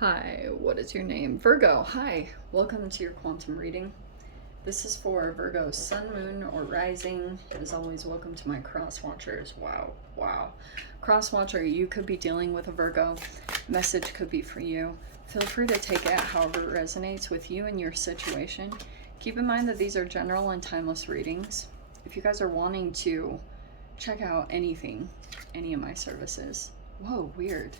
Hi, what is your name? Virgo. Hi, welcome to your quantum reading. This is for Virgo sun, moon, or rising. As always, welcome to my cross watchers. Wow. Cross watcher, you could be dealing with a Virgo. Message could be for you. Feel free to take it however it resonates with you and your situation. Keep in mind that these are general and timeless readings. If you guys are wanting to check out anything, any of my services. Whoa, weird.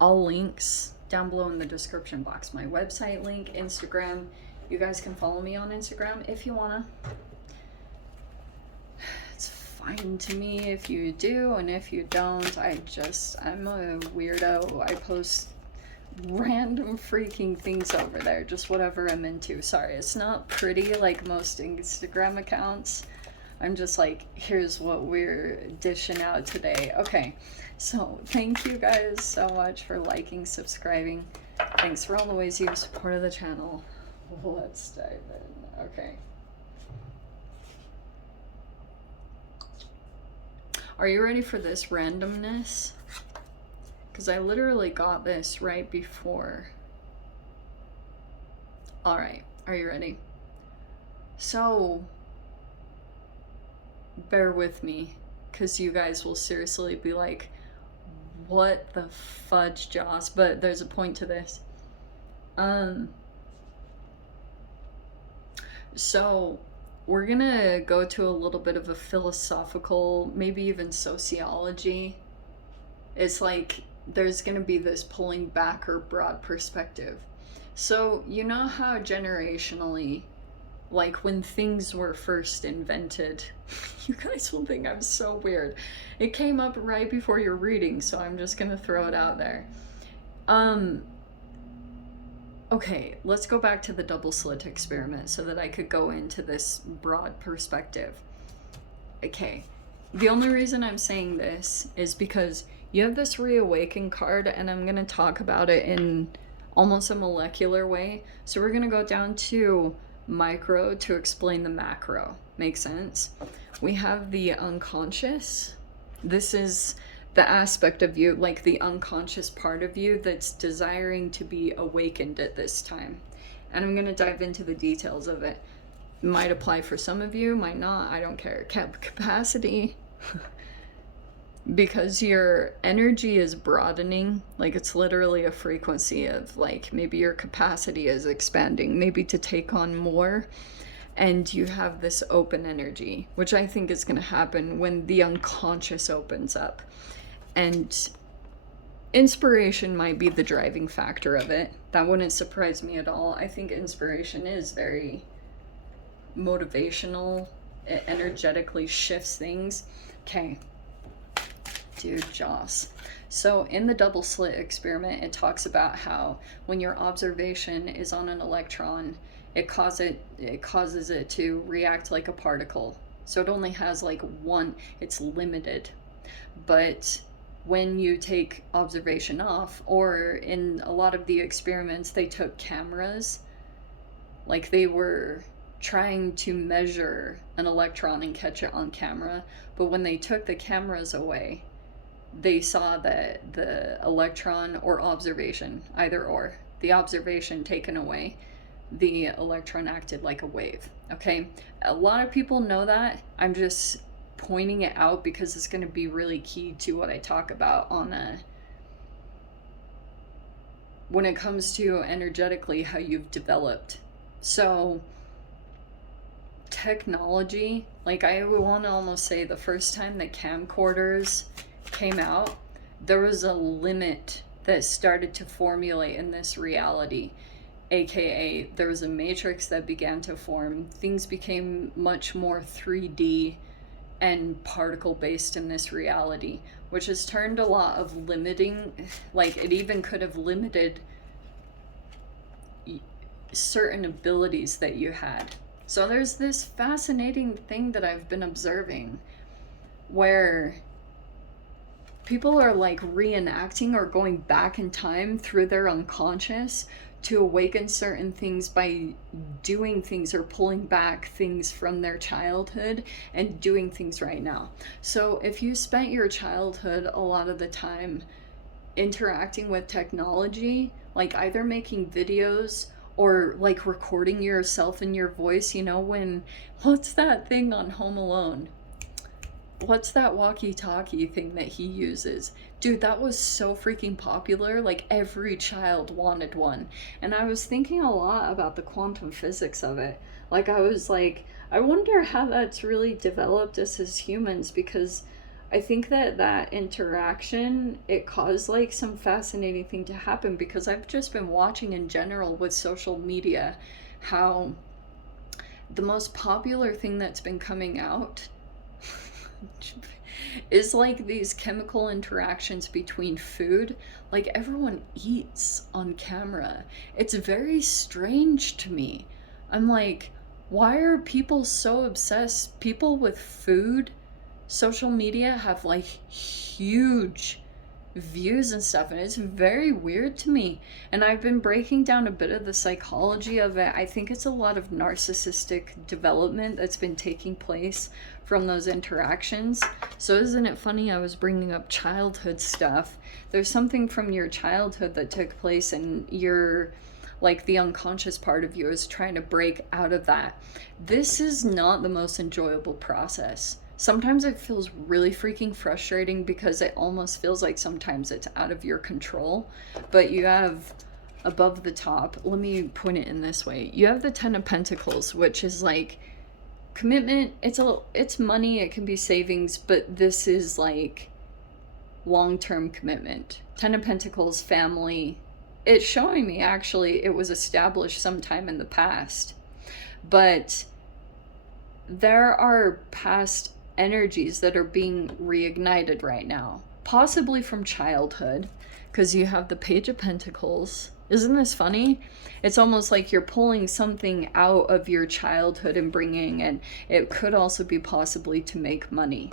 All links down below in the description box. My website link, Instagram. You guys can follow me on Instagram if you wanna. It's fine to me if you do, and if you don't, I'm a weirdo. I post random freaking things over there, just whatever I'm into. Sorry, it's not pretty like most Instagram accounts. I'm just like, here's what we're dishing out today. Okay, so thank you guys so much for liking, subscribing. Thanks for all the ways you've supported the channel. Let's dive in. Okay. Are you ready for this randomness? Because I literally got this right before. All right, are you ready? So, bear with me, because you guys will seriously be like, what the fudge, Joss? But there's a point to this. So we're gonna go to a little bit of a philosophical, maybe even sociology. It's like there's gonna be this pulling back or broad perspective. So you know how generationally, like when things were first invented, you guys will think I'm so weird. It came up right before your reading, so I'm just gonna throw it out there. Okay, let's go back to the double slit experiment so that I could go into this broad perspective. Okay, the only reason I'm saying this is because you have this reawaken card, and I'm gonna talk about it in almost a molecular way. So we're gonna go down to micro to explain the macro. Makes sense? We have the unconscious. This is the aspect of you, like the unconscious part of you that's desiring to be awakened at this time. And I'm going to dive into the details of it. Might apply for some of you, might not, I don't care. Capacity. Because your energy is broadening, like it's literally a frequency of like maybe your capacity is expanding, maybe to take on more, and you have this open energy, which I think is going to happen when the unconscious opens up. And inspiration might be the driving factor of it. That wouldn't surprise me at all. I think inspiration is very motivational. It energetically shifts things. Okay. Dude, Joss. So in the double slit experiment, it talks about how when your observation is on an electron, it causes it to react like a particle. So it only has like one, it's limited. But when you take observation off, or in a lot of the experiments, they took cameras, like they were trying to measure an electron and catch it on camera. But when they took the cameras away, they saw that the electron or observation, either or, the observation taken away, the electron acted like a wave. Okay, a lot of people know that. I'm just pointing it out because it's going to be really key to what I talk about on when it comes to energetically how you've developed. So technology, like I would want to almost say the first time the camcorders came out, there was a limit that started to formulate in this reality, aka there was a matrix that began to form. Things became much more 3D and particle based in this reality, which has turned a lot of limiting, like it even could have limited certain abilities that you had. So there's this fascinating thing that I've been observing where people are like reenacting or going back in time through their unconscious to awaken certain things by doing things or pulling back things from their childhood and doing things right now. So if you spent your childhood a lot of the time interacting with technology, like either making videos or like recording yourself and your voice, you know, when, what's that thing on Home Alone? What's that walkie-talkie thing that he uses? Dude, that was so freaking popular. Like every child wanted one. And I was thinking a lot about the quantum physics of it. Like I was like, I wonder how that's really developed us as humans, because I think that that interaction, it caused like some fascinating thing to happen, because I've just been watching in general with social media how the most popular thing that's been coming out is like these chemical interactions between food. Like everyone eats on camera. It's very strange to me. I'm like, why are people so obsessed? People with food, social media have like huge views and stuff, and it's very weird to me. And I've been breaking down a bit of the psychology of it. I think it's a lot of narcissistic development that's been taking place from those interactions. So isn't it funny, I was bringing up childhood stuff. There's something from your childhood that took place, and your, like, the unconscious part of you is trying to break out of that. This is not the most enjoyable process. Sometimes it feels really freaking frustrating, because it almost feels like sometimes it's out of your control. But you have above the top, let me point it in this way. You have the 10 of Pentacles, which is like commitment. It's money, it can be savings, but this is like long-term commitment. 10 of Pentacles, family. It's showing me actually it was established sometime in the past. But there are past energies that are being reignited right now, possibly from childhood, because you have the Page of Pentacles. Isn't this funny? It's almost like you're pulling something out of your childhood and bringing, and it could also be possibly to make money.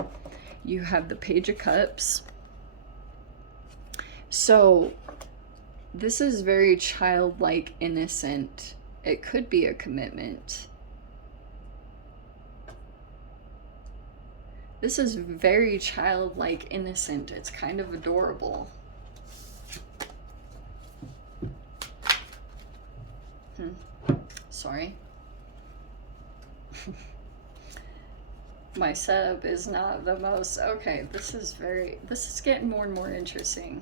You have the Page of Cups. So this is very childlike, innocent. It could be a commitment. This is very childlike, innocent. It's kind of adorable. Sorry. My setup is not the most... Okay, this is getting more and more interesting.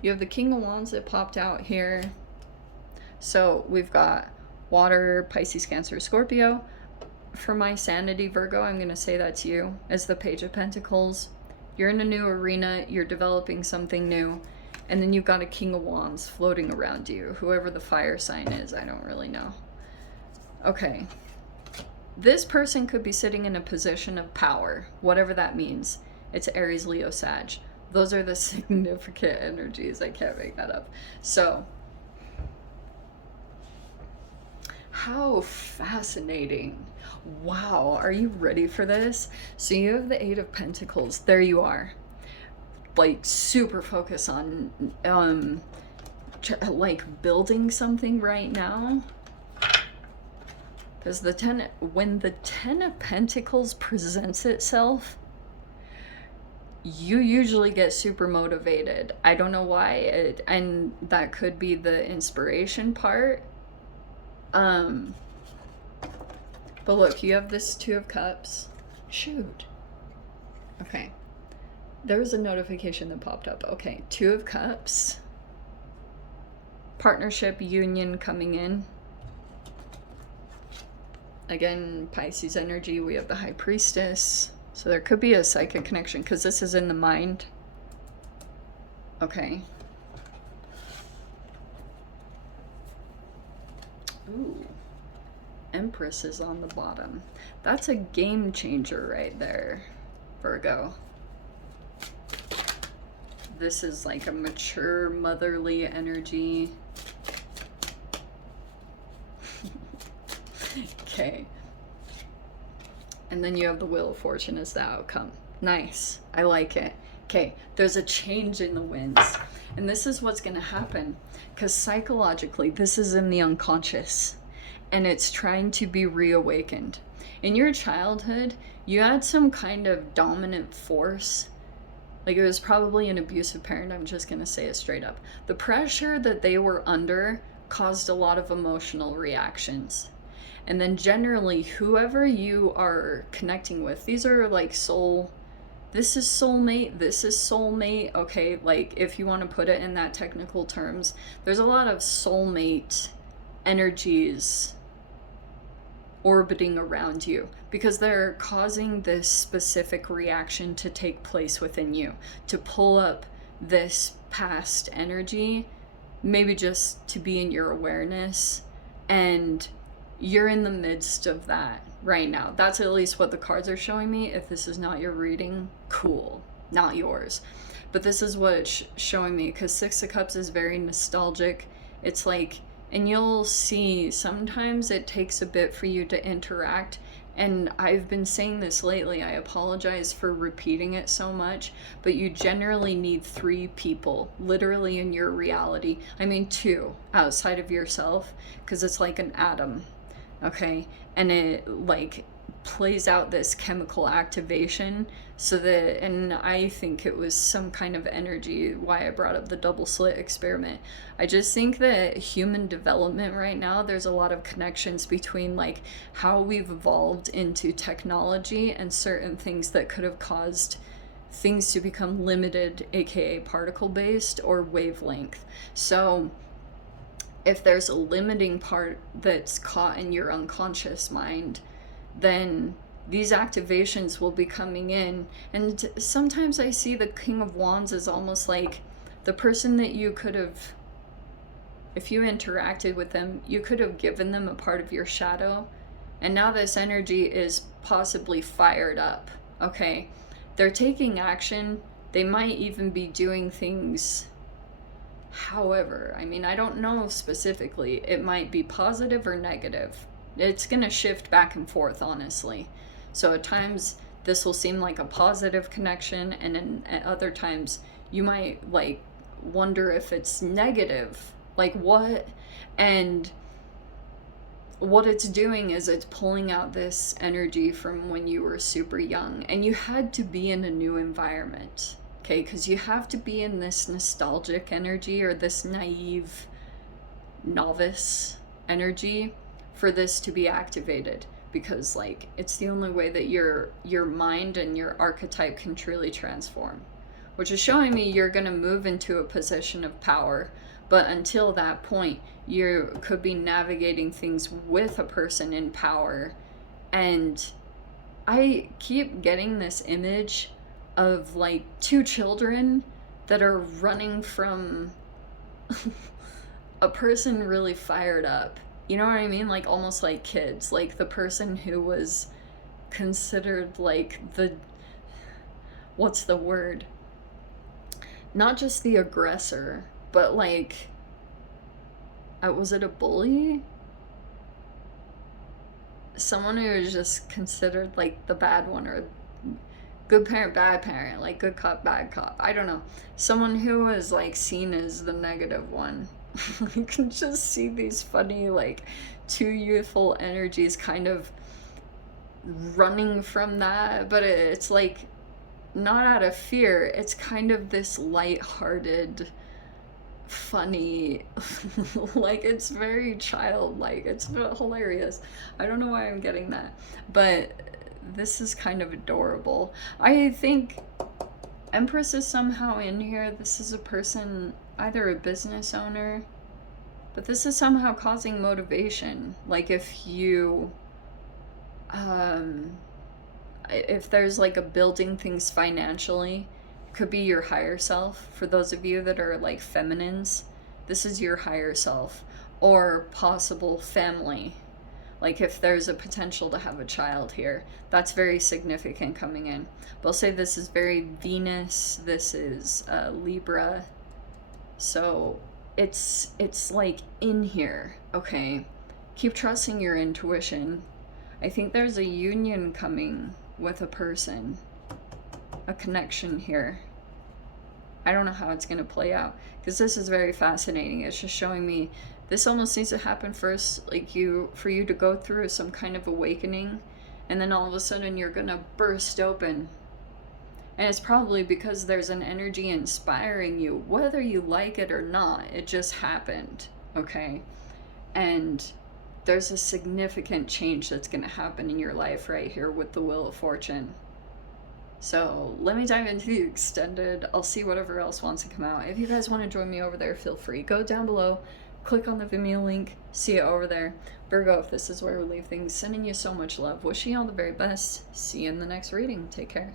You have the King of Wands that popped out here. So we've got water, Pisces, Cancer, Scorpio. For my sanity, Virgo, I'm going to say that's you, as the Page of Pentacles. You're in a new arena, you're developing something new, and then you've got a King of Wands floating around you. Whoever the fire sign is, I don't really know. Okay. This person could be sitting in a position of power, whatever that means. It's Aries, Leo, Sag. Those are the significant energies. I can't make that up. So, how fascinating. Wow, are you ready for this? So you have the 8 of Pentacles. There you are. Like super focus on like building something right now. Because when the 10 of Pentacles presents itself, you usually get super motivated. I don't know why, and that could be the inspiration part. But look, you have this 2 of Cups. Shoot. Okay. There was a notification that popped up. Okay, 2 of Cups. Partnership, union coming in. Again, Pisces energy. We have the High Priestess. So there could be a psychic connection, because this is in the mind. Okay. Ooh. Empress is on the bottom. That's a game changer right there, Virgo. This is like a mature, motherly energy. Okay. And then you have the Wheel of Fortune as the outcome. Nice. I like it. Okay, there's a change in the winds. And this is what's going to happen. Because psychologically, this is in the unconscious. And it's trying to be reawakened. In your childhood, you had some kind of dominant force. Like, it was probably an abusive parent. I'm just going to say it straight up. The pressure that they were under caused a lot of emotional reactions. And then generally, whoever you are connecting with, these are like this is soulmate, okay? Like, if you want to put it in that technical terms, there's a lot of soulmate energies orbiting around you because they're causing this specific reaction to take place within you, to pull up this past energy, maybe just to be in your awareness, and you're in the midst of that right now. That's at least what the cards are showing me. If this is not your reading, cool, not yours. But this is what it's showing me, because Six of Cups is very nostalgic. It's like, and you'll see sometimes it takes a bit for you to interact. And I've been saying this lately, I apologize for repeating it so much, but you generally need 3 people, literally in your reality. I mean 2 outside of yourself, because it's like an atom, okay? And it like plays out this chemical activation so that, and I think it was some kind of energy, why I brought up the double slit experiment. I just think that human development right now, there's a lot of connections between like how we've evolved into technology and certain things that could have caused things to become limited, aka particle based or wavelength. So if there's a limiting part that's caught in your unconscious mind, then these activations will be coming in. And sometimes I see the King of Wands as almost like the person that you could have, if you interacted with them, you could have given them a part of your shadow. And now this energy is possibly fired up, okay? They're taking action. They might even be doing things. However, I mean, I don't know specifically. It might be positive or negative. It's going to shift back and forth, honestly. So at times this will seem like a positive connection, and at other times you might like wonder if it's negative. Like what? And what it's doing is it's pulling out this energy from when you were super young and you had to be in a new environment. Okay, because you have to be in this nostalgic energy or this naive novice energy for this to be activated, because like it's the only way that your mind and your archetype can truly transform, which is showing me you're going to move into a position of power. But until that point, you could be navigating things with a person in power. And I keep getting this image of like 2 children that are running from a person really fired up. You know what I mean? Like almost like kids, like the person who was considered like the, what's the word? Not just the aggressor, but like, was it a bully? Someone who was just considered like the bad one, or good parent, bad parent, like good cop, bad cop. I don't know. Someone who was like seen as the negative one. You can just see these funny like 2 youthful energies kind of running from that, but it's like not out of fear. It's kind of this light-hearted, funny, like it's very childlike. It's hilarious. I don't know why I'm getting that, but this is kind of adorable. I think Empress is somehow in here. This is a person, either a business owner, but this is somehow causing motivation. Like if you, if there's like a building things financially, it could be your higher self. For those of you that are like feminines, this is your higher self, or possible family. Like if there's a potential to have a child here, that's very significant coming in. But I'll say this is very Venus, this is Libra. So it's like in here, okay? Keep trusting your intuition. I think there's a union coming with a person, a connection here. I don't know how it's going to play out, because this is very fascinating. It's just showing me this almost needs to happen first, like for you to go through some kind of awakening, and then all of a sudden you're gonna burst open And it's probably because there's an energy inspiring you, whether you like it or not. It just happened, okay? And there's a significant change that's going to happen in your life right here with the Wheel of Fortune. So let me dive into the extended. I'll see whatever else wants to come out. If you guys want to join me over there, feel free. Go down below, click on the Vimeo link, see it over there. Virgo, if this is where we leave things, sending you so much love. Wishing you all the very best. See you in the next reading. Take care.